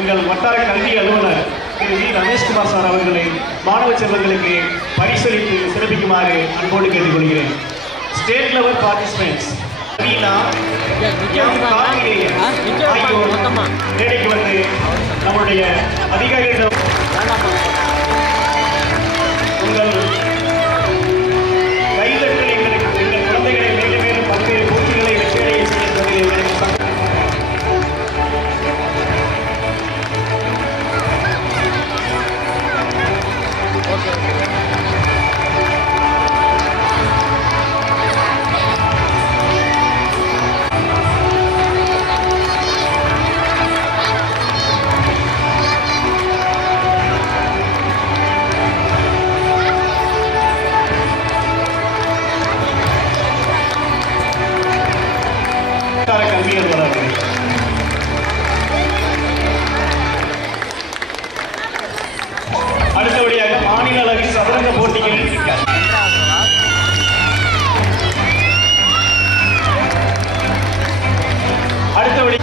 எங்கள் வட்டார கல்வி அலுவலர் திரு வி ரமேஷ்குமார் சார் அவர்களை மாணவ செல்வங்களுக்கு பரிசளித்து சிறப்பிக்குமாறு அன்போடு கேட்டுக்கொள்கிறேன். ஸ்டேட் லெவல் பார்ட்டிசிபென்ட்ஸ் ரீனா, மேடைக்கு வந்து நம்முடைய அதிகாரிகளிடம் உங்கள் கைதட்டல் எங்கள் குழந்தைகளை மேலும் மேலும் பல்வேறு போட்டிகளை வெற்றியடைய செய்ய கல்வி அலுவலர்கள் அடுத்தபடியாக மாநில அளவில் சதுரங்க போட்டிகள் அடுத்தபடி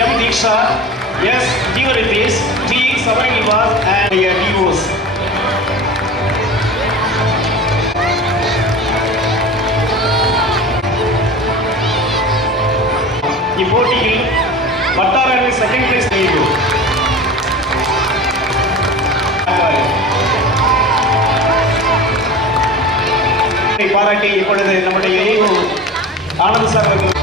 M. Diksha, S. Divaritis, T. Savanivas and Divos. இப்போட்டியில் வட்டாரங்கள் செகண்ட் பிளேஸ் செய்து பாராட்டி இப்பொழுது நம்முடைய ஏஓ ஆனந்த் சார் அவர்கள்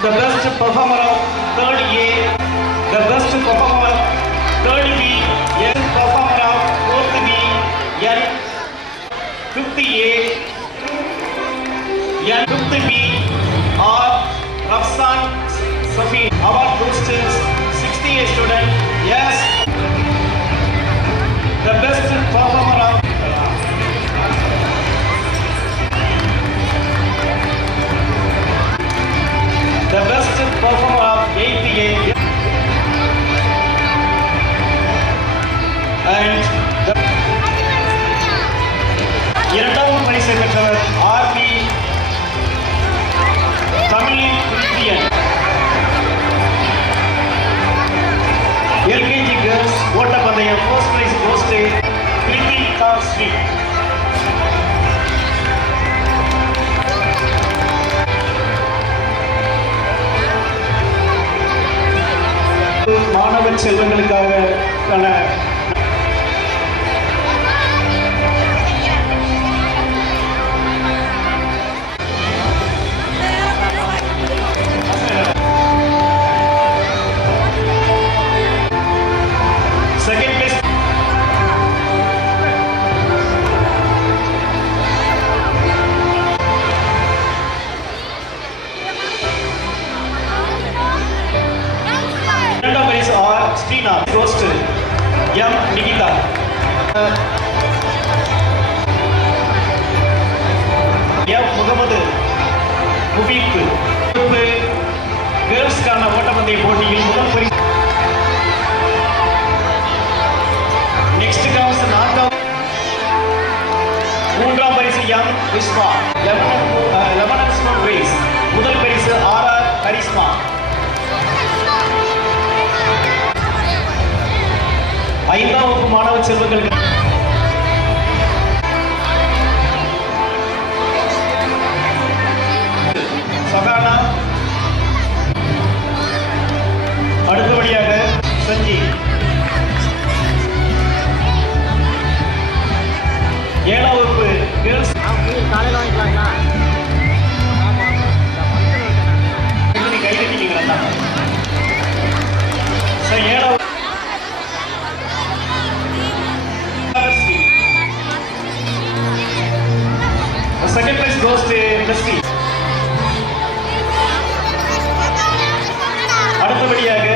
the best performer of 3rd A, the best performer of 3rd B, yes, performer of 4th B, N 5th A, N 5th B, or Rafsan Safi. Award goes to 60 A student, yes, the best performer of the best performer of 8th A and the இரண்டாவது பரிசை பெற்றவர் R P தமிழின் Christian. LKG girls ஓட்டப்பந்தயம் first prize goes to Kiruthika Sri. மாணவ செல்வங்களுக்காக second place இரண்டாம் பரிசு R Sreena goes to M Nikitha. M Mohammed Mubeek கேர்ள்ஸ்க்கான ஓட்டப்பந்தய போட்டியில் முதல் பரிசு. நெக்ஸ்ட் கவுன்ஸ் நான்காவது மூன்றாம் பரிசு எம் விஸ்வா 11 ரேஸ் முதல் பரிசு ஆர் கரிஸ்மா. ஐந்தாம் வகுப்பு மாணவ செல்வங்களுக்கு சகானா. அடுத்தபடியாக சஞ்சி. ஏழாம் வகுப்பு goes to Misty. அடுத்தபடியாக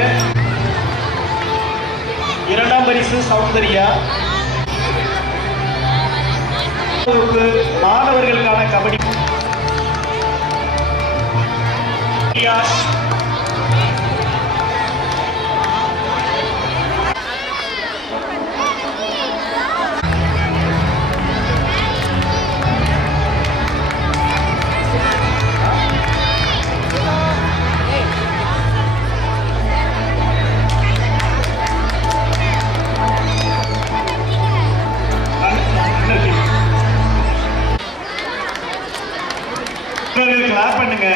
இரண்டாம் பரிசு சௌந்தர்யா. மாணவர்களுக்கான கபடி கிளாப் பண்ணுங்க.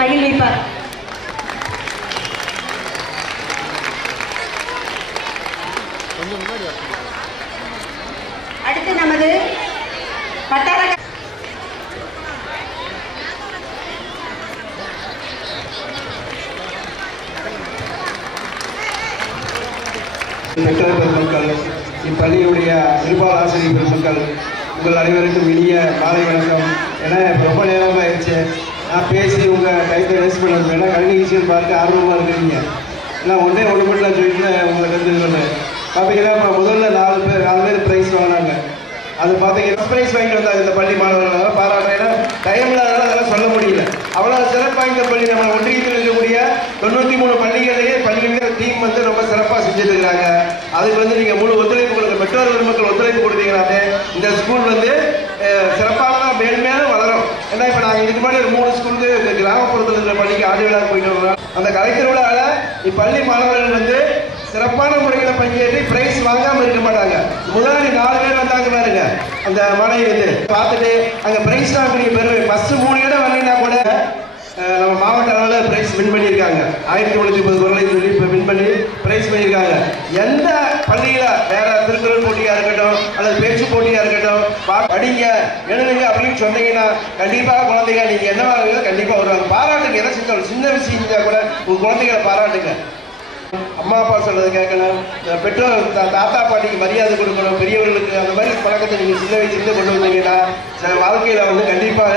மகிழ்விப்பார். அடுத்து நமது வட்டார பெற்றோர் பெருமக்கள், இப்பள்ளியுடைய நிர்வாக ஆசிரியர் பெருமக்கள், உங்கள் அனைவருக்கும் இனிய மாலை வணக்கம். ஏன்னா ரொம்ப நேரமாக ஆயிடுச்சு, நான் பேசி உங்கள் டைத்தை வேஸ்ட் பண்ணுறது. ஏன்னா கல்வி விஷயம் பார்க்க ஆர்வமாக இருக்கிறீங்க. நான் ஒன்றே ஒன்று மட்டும் நான் சொல்லிட்டு உங்களுக்கு வந்து பார்த்தீங்கன்னா இப்போ முதல்ல 4 பேர் ப்ரைஸ் வாங்கினாங்க. அது பார்த்தீங்கன்னா ப்ரைஸ் வாங்கிட்டு வந்தாங்க இந்த பள்ளி மாணவர்கள். பாராட்டுறேன். டைமில் அதெல்லாம் சொல்ல முடியல. அவ்வளோ சிறப்பாக இந்த பள்ளி நம்ம ஒன்றியத்தில் இருக்கக்கூடிய 93 பள்ளிகளிலே டீம் வந்து ரொம்ப சிறப்பாக செஞ்சுட்டு இருக்கிறாங்க. அதுக்கு வந்து நீங்கள் முழு ஒத்துழைப்பு கொடுங்க. பெற்றோர் பெருமக்கள் ஒத்துழைப்பு கொடுத்தீங்கன்னாலே இந்த ஸ்கூல் வந்து சிறப்பாக மேலும் வளரும். ஏன்னா இப்போ நாங்கள் இதுக்கு முன்னாடி ஒரு 3 ஸ்கூலுக்கு கிராமப்புறத்தில் இருக்கிற பள்ளிக்கு ஆண்டு விழா போயிட்டு வரோம். அந்த கலைத்திருவிழாவில் இப்பள்ளி மாணவர்கள் வந்து சிறப்பான முறையில் பங்கேற்று பிரைஸ் வாங்காமல் இருக்க மாட்டாங்க. முதலாளி 4 பேர் வந்தாங்க பாருங்க. அந்த மாணவி வந்து பார்த்துட்டு அங்கே பிரைஸ் வாங்கக்கூடிய பெருமை ஃபஸ்ட்டு 3 இடம் வரலைன்னா கூட நம்ம மாவட்ட அளவில் பிரைஸ் வின் பண்ணியிருக்காங்க. 1930 குரலை சொல்லி இப்போ வின் பண்ணி பிரைஸ் பண்ணியிருக்காங்க. எந்த பள்ளியில் வேற திருக்குறள் போட்டியாக இருக்கட்டும் அல்லது பேச்சு போட்டியாக இருக்கட்டும், படிங்க எழுதுங்க அப்படின்னு சொன்னீங்கன்னா கண்டிப்பாக குழந்தைங்க நீங்கள் என்ன வாங்குறீங்களோ கண்டிப்பாக வருவாங்க. பாராட்டுங்க. எதை செஞ்சாலும் சின்ன விஷயம் செஞ்சால் கூட உங்கள் குழந்தைகளை பாராட்டுங்க. அம்மா அப்பா சொல்றது கேட்கணும். பெற்றோர் தாத்தா பாட்டிக்கு மரியாதை கொடுக்கணும். பெரியவர்களுக்கு அந்த மாதிரி பழக்கத்தை நீங்கள் சின்ன வயசுலேருந்து கொண்டு வந்தீங்கன்னா வாழ்க்கையில் வந்து கண்டிப்பாக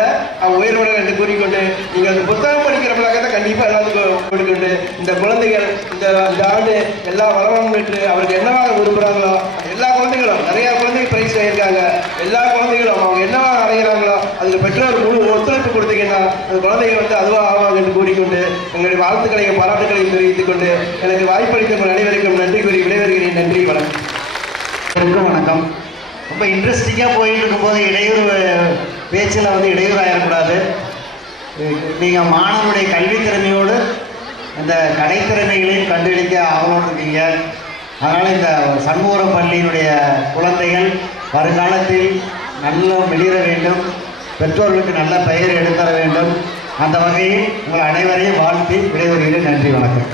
உயர்வுட என்று கூறிக்கொண்டு நீங்கள் அந்த புத்தகம் படிக்கிற பழக்கத்தை கண்டிப்பாக எல்லாத்துக்கும் கொடுக்கொண்டு இந்த குழந்தைகள் இந்த ஆண்டு எல்லா வளமும் பெற்று அவருக்கு என்னவாக விரும்புகிறாங்களோ எல்லா குழந்தைகளும் நிறையா குழந்தைகள் பிரைஸ் வாங்கியிருக்காங்க. எல்லா குழந்தைகளும் அவங்க என்னவாக அடைகிறாங்களோ அதுக்கு பெற்றோர் முழு ஒத்துழைப்பு கொடுத்தீங்கன்னா அந்த குழந்தைகள் வந்து அதுவாக ஆவாங்க என்று கூறிக்கொண்டு எங்களுடைய வாழ்த்துக்களையும் பாராட்டுகளையும் தெரிவித்துக் கொண்டு எனக்கு வாய்ப்பளித்த உங்கள் அனைவருக்கும் நன்றி கூறி விடைபெறுகிறேன். நன்றி, வணக்கம். வணக்கம். ரொம்ப இன்ட்ரெஸ்டிங்காக போயிட்டு இருக்கும்போது பேச்சில் வந்து இடையூறு ஆகிடக்கூடாது. நீங்கள் மாணவருடைய கல்வித்திறமையோடு இந்த கடைத்திறமைகளையும் கண்டுபிடிக்க ஆவலோடு இருக்கீங்க. அதனால் இந்த சண்முகரம் பள்ளியினுடைய குழந்தைகள் வருங்காலத்தில் நல்ல வெளியிட வேண்டும், பெற்றோர்களுக்கு நல்ல பெயர் எடுத்தர வேண்டும். அந்த வகையில் உங்கள் அனைவரையும் வாழ்த்தி விடைபெறுகிறேன். நன்றி, வணக்கம்.